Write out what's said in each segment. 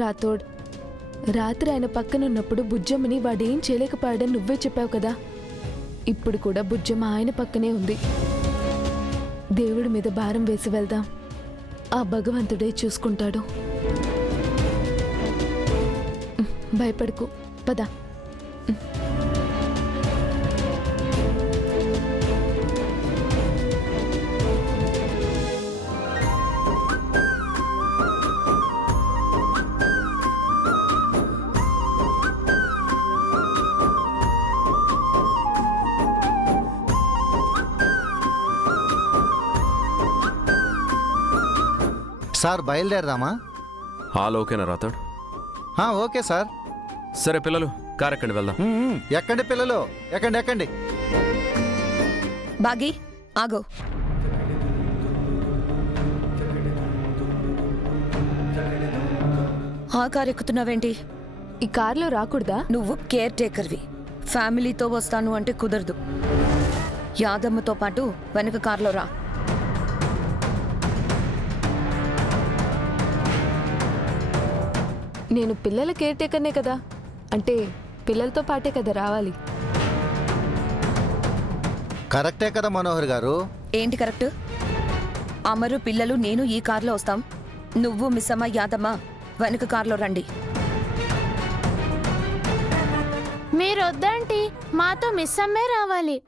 రాథోడ్, రాత్రి ఆయన పక్కనున్నప్పుడు బుజ్జమ్మని వాడేం చేయలేకపోయాడని నువ్వే చెప్పావు కదా. ఇప్పుడు కూడా బుజ్జమ్మ ఆయన పక్కనే ఉంది. దేవుడి మీద భారం వేసి వెళ్దాం. ఆ భగవంతుడే చూసుకుంటాడు. భయపడకు, పద. సార్ బయలుదేరదామా? హాల్ ఓకేనా రాథోడ్? Okay sir. సరే పిల్లలు, కార్ ఎక్కండి, వెళ్దాం. ఎక్కండి పిల్లలు, ఎక్కండి ఎక్కండి. బాగి ఆగో. ఆ కారు ఎక్కుతున్నావేంటి? ఈ కార్లో రాకూడదా? నువ్వు కేర్ టేకర్వి. ఫ్యామిలీతో వస్తాను అంటే కుదరదు. యాదమ్మతో పాటు వెనక కార్లో రా. నేను పిల్లల కేర్ టేకర్నే కదా, అంటే పిల్లలతో పాటే కదా రావాలి. కరెక్టే కదా మనోహర్ గారు. ఏంటి కరెక్ట్? అమరు, పిల్లలు, నేను ఈ కార్లో వస్తాం. నువ్వు, మిస్సమ్మ, యాదమ్మ వెనక కార్లో రండి. మీరొద్దంటీ, మాతో మిస్సమ్మే రావాలి.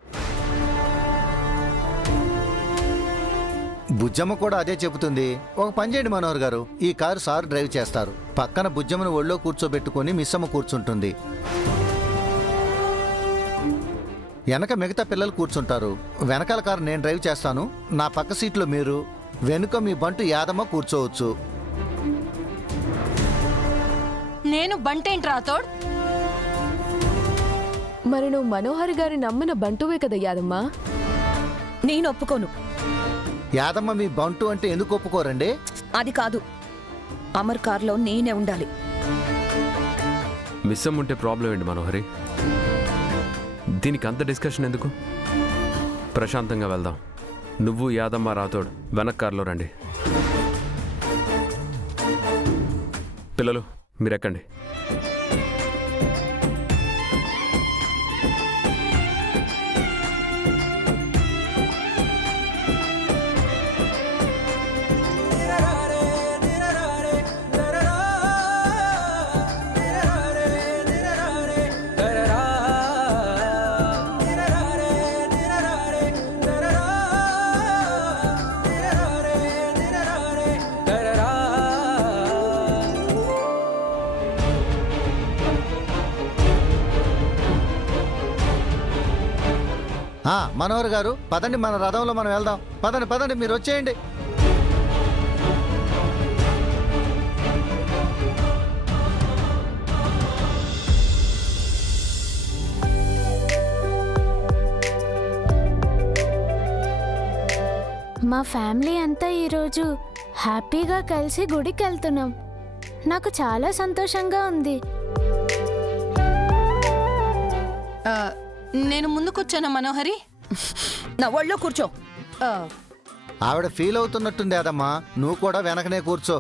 బుజ్జమ్మ కూడా అదే చెబుతుంది. ఒక పని చేయండి మనోహర్ గారు, ఈ కారు సార్ డ్రైవ్ చేస్తారు. పక్కన బుజ్జమ్మను ఒళ్ళో కూర్చోబెట్టుకుని మిస్సమ్మ కూర్చుంటుంది. వెనక మిగతా పిల్లలు కూర్చుంటారు. వెనకాల కారు నేను డ్రైవ్ చేస్తాను. నా పక్క సీట్లో మీరు, వెనుక మీ బంటు యాదమ్మ కూర్చోవచ్చు. నేను బంటేంటి రాథోడ్? మరి నువ్వు మనోహర్ గారి నమ్మిన బంటువే కదా యాదమ్మా. నేను ఒప్పుకోను. యాదమ్మ మీ బంటు అంటే ఎందుకు ఒప్పుకోరండి? అది కాదు, అమర్ కార్లో నేనే ఉండాలి. మిస్సమ్ ఉంటే ప్రాబ్లం ఏంటి మనోహరి? దీనికి అంత డిస్కషన్ ఎందుకు? ప్రశాంతంగా వెళ్దాం. నువ్వు, యాదమ్మ, రాథోడ్ వెనక్ కార్లో రండి. పిల్లలు మీరెక్కండి. మనోహర్ గారు పదండి, మన రథంలో మనం వెళ్దాం. పదండి పదండి, మీరు వచ్చేయండి. మా ఫ్యామిలీ అంతా ఈరోజు హ్యాపీగా కలిసి గుడికి వెళ్తున్నాం. నాకు చాలా సంతోషంగా ఉంది. నేను ముందుకొచ్చానా మనోహరి? నా ఒళ్ళో కూర్చో. ఆవిడ ఫీల్ అవుతున్నట్టుంది యాదమ్మా, నువ్వు కూడా వెనకనే కూర్చో.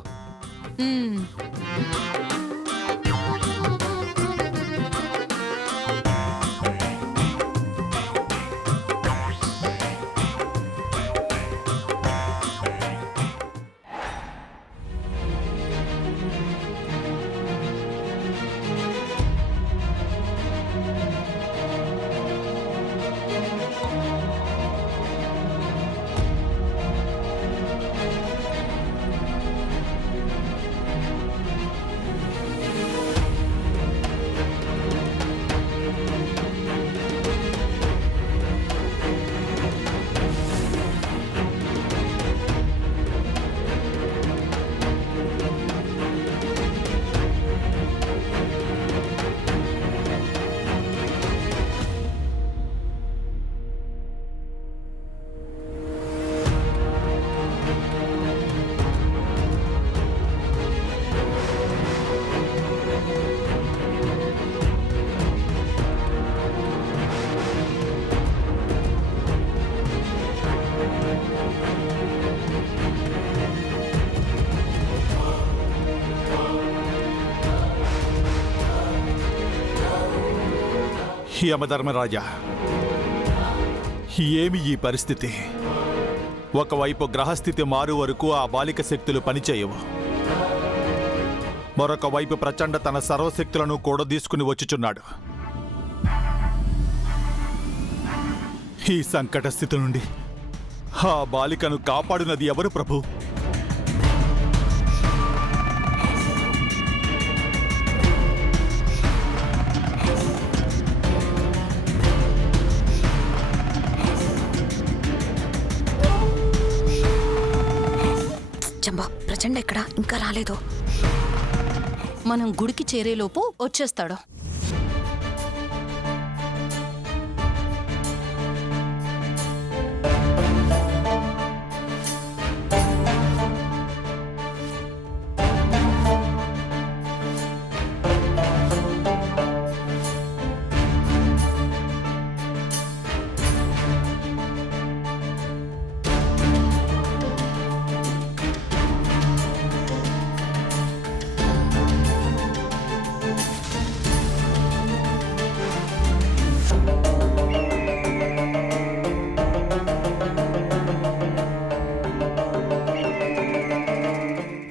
యమధర్మరాజా, ఏమి ఈ పరిస్థితి? ఒకవైపు గ్రహస్థితి మారు వరకు ఆ బాలిక శక్తులు పనిచేయవు, మరొక వైపు ప్రచండ తన సర్వశక్తులను కూడదీసుకుని వచ్చుచున్నాడు. ఈ సంకట స్థితి నుండి ఆ బాలికను కాపాడునది ఎవరు ప్రభు? చంబా, ప్రచండ ఎక్కడా? ఇంకా రాలేదు. మనం గుడికి చేరేలోపు వచ్చేస్తాడు.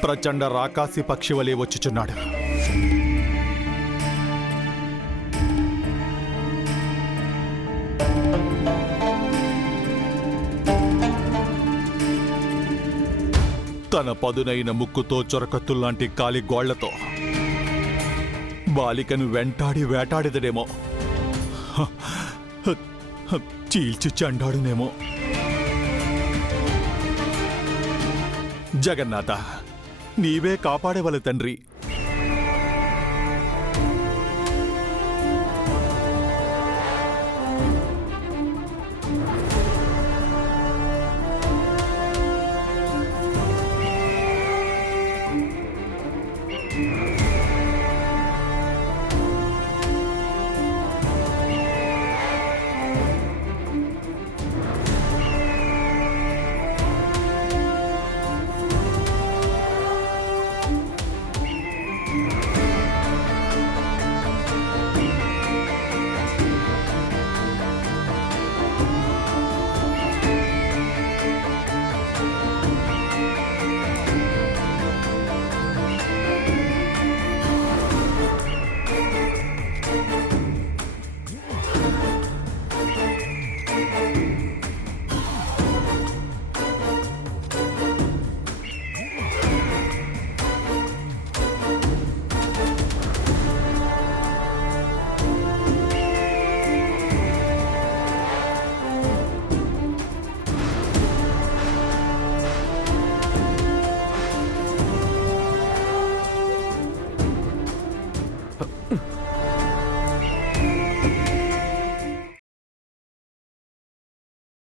ప్రచండ రాకాసి పక్షి వలె వచ్చుచున్నాడు. తన పదునైన ముక్కుతో చొరకత్తుల్లాంటి కాలి గోళ్లతో బాలికను వెంటాడి వేటాడిదడేమో, చీల్చి చండాడునేమో. జగన్నాథ, నీవే కాపాడేవల తండ్రి.